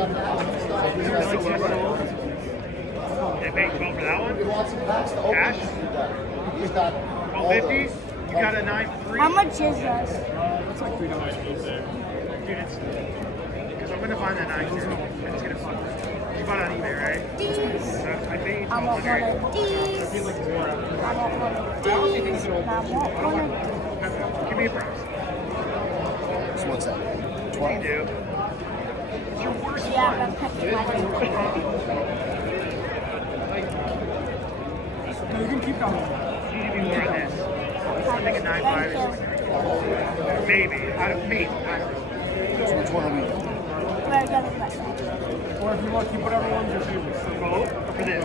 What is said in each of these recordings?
They paid 12 for that one? Cash? 12.50? You got a 9.3? How much is this? It's like $3 there. Dude, it's... Because I'm going to find that 9.0. I'm just going to fuck with it. You bought it on eBay, right? These. So I paid I want one of these. I want one of these. And I want one of these. Give me a price. So what's that? What do you do? It's your worst Yeah, one. I'm going to pick my No, you can keep that one. You need to be more on this. I think a 9.5 is maybe. Maybe. I don't know. So which one are we? We're getting this. Or if you want, keep whatever one's your favorite. For both? Or for this?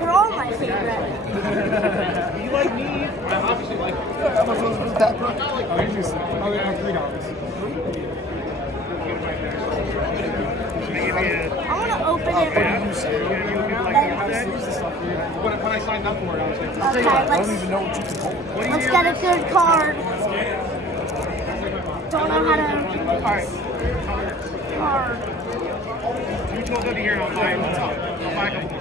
They're all my favorite. You like me? I obviously like you. How much was that? I'll give you some. I'll have $3. I give you I want to open it. When I signed up for it, I was like, Okay, I don't even know what you can hold. let's get a good card. Don't know how to. Alright. Card. You 12.50 here and I'll buy a couple more.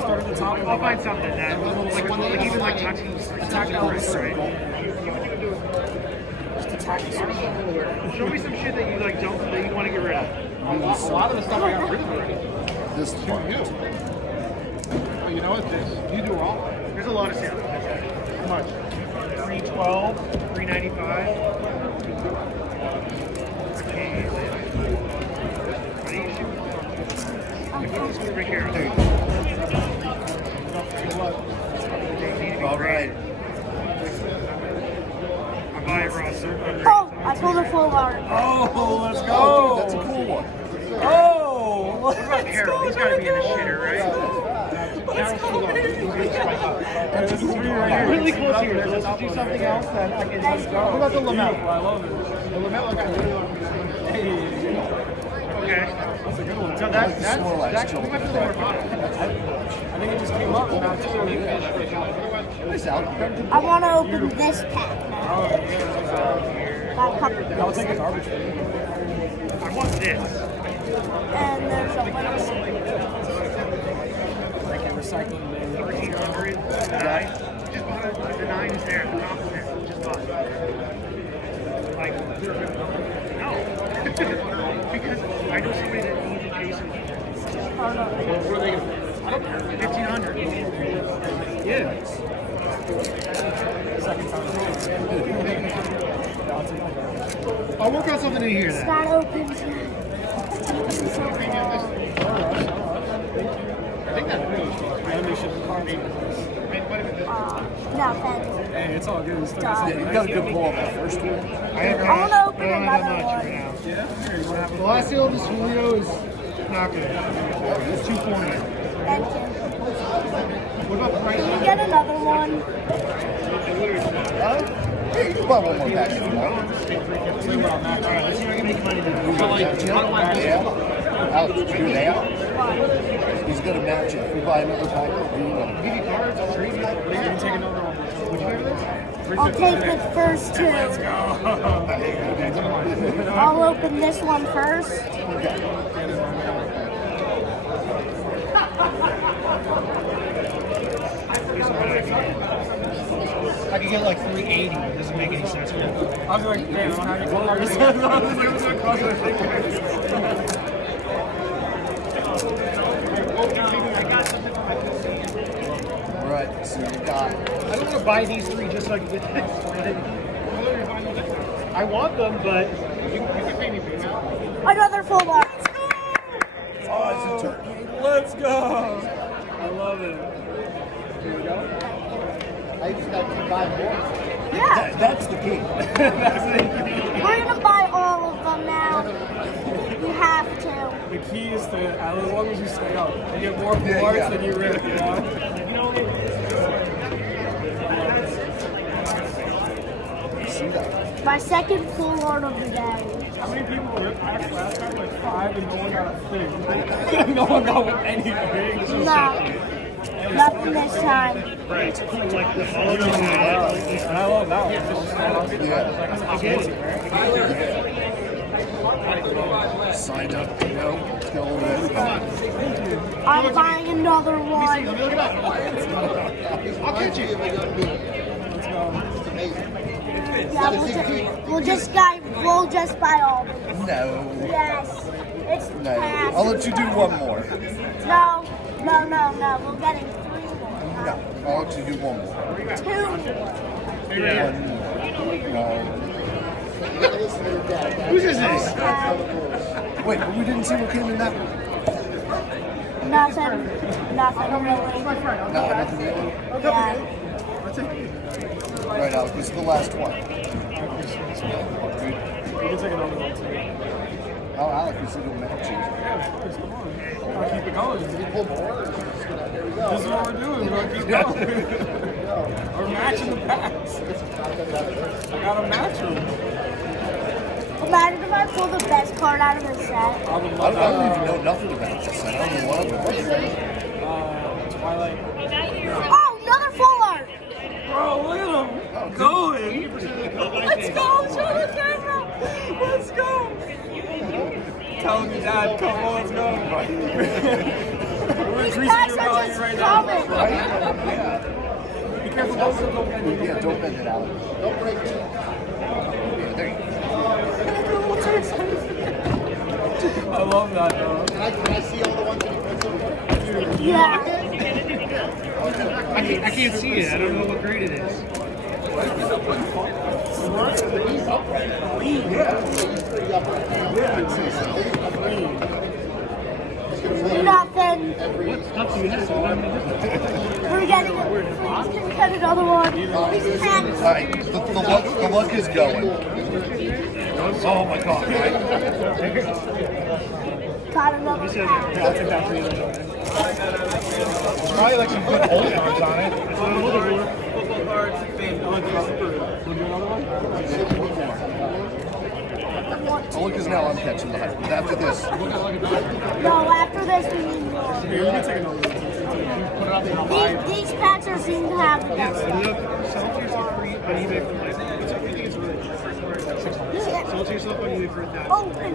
start at the top. I'll find something that, like even like tattoos. Attack out the circle. Just attack the circle. Show me some shit that you like don't, that you want to get rid of. A lot of the stuff I got rid of already. This part. You. Oh, you know what? This. You do all. There's a lot of sales. How much? 312, 395. Right here. All right. I'm buying raw soup. Oh, I pulled a full art. Oh, let's go. Oh, dude, that's a cool one. Oh, What about Harold? He's got to be in the shitter, right? Really close here. So let's do something else that I can. What about the Lamel? I love it. The Lamel, I got Hey. Okay. That's a good one. So that's Snorlax we children. might be a little more fun. I think it just came up. Now it's still Nice out. I want to open this pack now. Oh, yeah. Got a couple. I'll take it garbage. I want this. And there's a one. Like a recycling bin. 1300. 9. Just bought it. The 9 is there. The top is there. Just bought it. Like, no. Because I know somebody that needs a Jason. What are they going to 1500. Yeah. Second time. I'll work on something new here It's then. not open. I think that's really they should No, thanks. Hey, it's all good. Yeah, you got a good pull on that first one. I want to open another one. right now. The last deal of this Julio is not good. It's 240. Thank you. What about Can price? you get another one? Yeah, you can buy one more pack if you want. Alright, let's see if I can make money today. Yeah. Alex, do that. He's gonna match it. If we buy another pack, we'll do one. Give you cards, I'll trade you. Take another one. Would you ever this? I'll take the first two. Let's go. I'll open this one first. I could get like 380. It doesn't make any sense. I was like, man, I don't have any colors. I was like, what's that cross my fingers? Right, so you got. I don't want to buy these 3 just so I can get this. I want them, but you can pay me for them. Another full art. Oh, it's a turkey. Let's go. I love it. Here we go. I just got to keep buying more. Yeah. That's the key. We're going to buy all of them now. You have to. The key is to, as long as you stay up, you get more parts than you rip, you know? See that? My second full art of the day. How many people ripped packs last time? Like 5 and no one got a thing. No one got with anything. No. Nothing this time. Right. Like the all of them. And I love that one. Yeah. Signed up. go. Let's go over there. I'm buying another one. I'll catch you. Yeah, we'll just buy all of them. No. Yes. It's No. past. I'll let you do one more. No. We're getting 3 more. No. I'll let you do one more. 2 more. Yeah. No. Whose is this? Wait, but we didn't see what came in that one. Nothing really. No, nothing yet. Yeah. Right, Alex, this is the last one. You can take another one too. Oh, Alex, you said you'll match you. Yeah, of course, come on. I'll keep it going. This is what we're doing, bro. Keep going. We're matching the packs. I got a match room. Imagine if I pull the best card out of the set. I would I love don't even know nothing about this. I don't know what I'm Twilight. Oh, another full art. Bro, look at him going. Let's go. Show the camera. Let's go. Tell him, Dad, come on, let's go. We're These increasing packs your are value just right now. coming. Right? Yeah. Be careful, don't bend it. Yeah, don't bend it, Alex. Don't break it. Yeah, there you go. I love that, though. Can I see all the ones that you put so Yeah. I can't see it. I don't know what grade it is. Nothing. What stuff do you have? We're getting it. Please can get another one. These packs. All right, the luck is going. Oh my God! Got another pack. There's probably like some good old cards on it. Football cards, fan. Want to do another one? Only because now I'm catching the hype. After this, No, after this we need more. Here, you can take another one. These packs are seem to have the best stuff. Sell yourself free on eBay for like, I think it's really sell to yourself on eBay for $1,000. Open.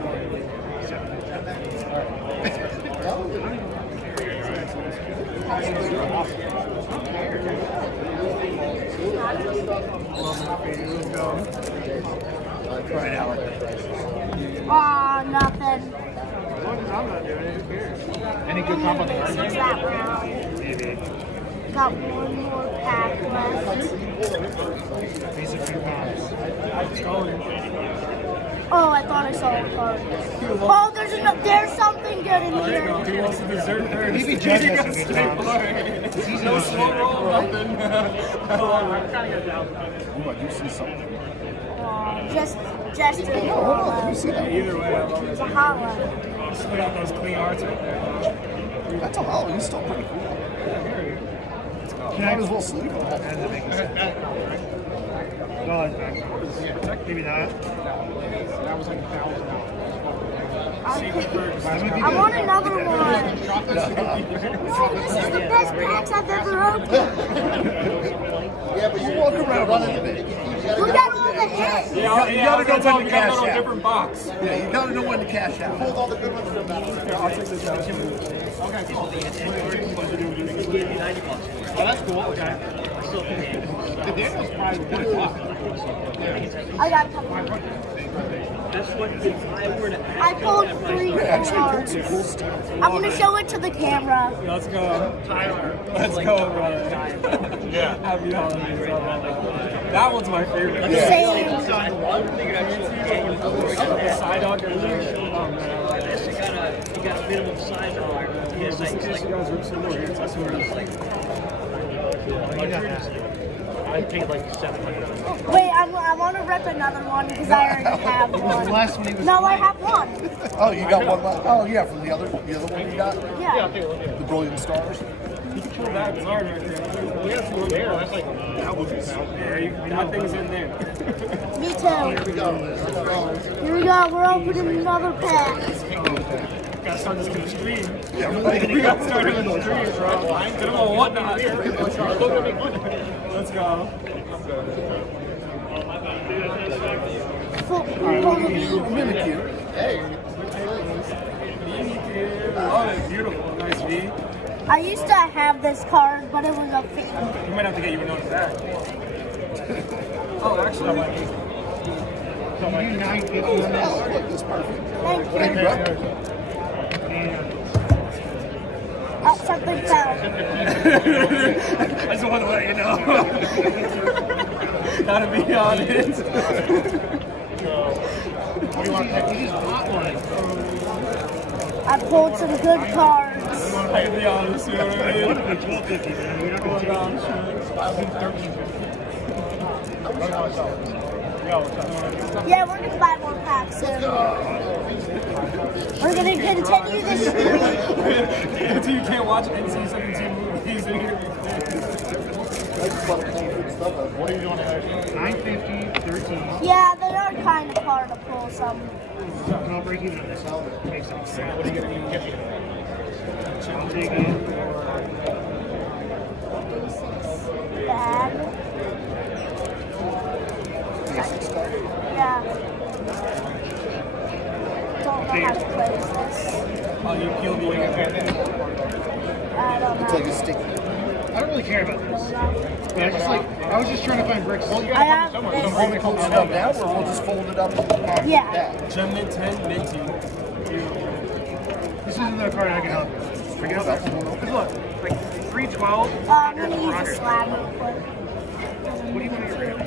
right, Alex. Aw, nothing. As long as I'm not doing it, who cares? Any good combo cards? That round. Maybe. Got one more pack left. These are few pounds. Oh, I thought I saw a card. Oh, there's something good in here. He wants to dessert third. Maybe Judge has some good cards. He's no slow roll, nothing. Ooh, I do see something. Just Hold on, let me see that. Either way, I love it's it. a hollow. Just look at those clean arts right there. That's a hollow. He's still pretty cool. Might as well sleep. Maybe not. That was like $1,000. I want another one. No, this is the best packs I've ever opened. Yeah, but you walk around a little bit. Look at all the hits. Yeah, You gotta go when to cash a out. different box. Yeah, you gotta know when to cash out. Here, I'll take this out. Okay, cool. Oh, that's cool. Okay. The Daniel's prize is $10. I got a couple. I pulled 3 cards. I'm gonna show it to the camera. Let's go. Let's go, brother. Yeah. Happy holidays. That one's my favorite. Same. Side dog. Oh, man. You got a minimum size on Yeah, just in case you guys rip some more hits, I swear. I paid like $700. Wait, I want to rip another one because I already have one. last one he was No, I have one. Oh, you got one left? Oh, yeah, from the other one you got? Yeah. The Brilliant Stars? You can pull that card right there. We got some there. That's like that would be that thing's in there. Me too. Here we go. We're opening another pack. Gotta start this kind of stream. Yeah, we gotta start doing the stream, bro. Get them on whatnot. Let's go. Full review. Mimikyu. Hey. Yeah, love it. Beautiful. Nice V. I used to have this card, but it was a fake. You might have to get you a note back. Oh, actually, I like it. So you 950 on Oh, this. look, that's perfect. Thank Thank you, you. bro. Oh, something fell. I just want to let you know. Gotta be honest. What do you want to pick? You just bought one. I pulled some good cards. I can be honest, you know what I mean? 1250, man. We're not going to take it. 1350. Yeah, we're gonna buy more packs soon. We're gonna continue this streak. Until you can't watch NC-17 movies in here. What are you doing? 950, 13. Yeah, they are kind of hard to pull some. And I'll break even on this. Make some sense. What are you going to get? I'll take it. Bad. Yeah. Don't know how to play this. Oh, you killed me. I don't It's like know. a stick. I don't really care about this. Yeah, just like, I was just trying to find bricks. I have So this. hold it down, or we'll just fold it up and pop it Yeah. back. Gem Mint 10, Minty. This isn't the card I can help you. Forget about that. Because look, like 312, I'm gonna use a slab real quick. What do you want to get rid of?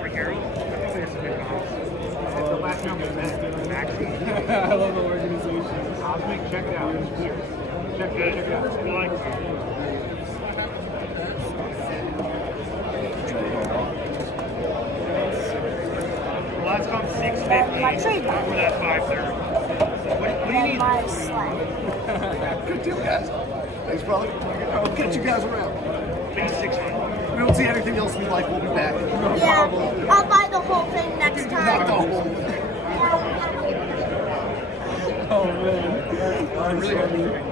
For Harold? I think it's a good call. The last number is that. Actually. I love the organization. Cosmic, check it out. It's weird. Check it out. You like it? Well, that's on 650. Then my trade back. For that 530. What do you Then need? my slab. Good deal, guys. Thanks, brother. I'll get you guys around. Base 600. We don't see anything else we like, we'll be back. Yeah, I'll buy the whole thing next Not the time. whole. Oh, man. I'm really happy.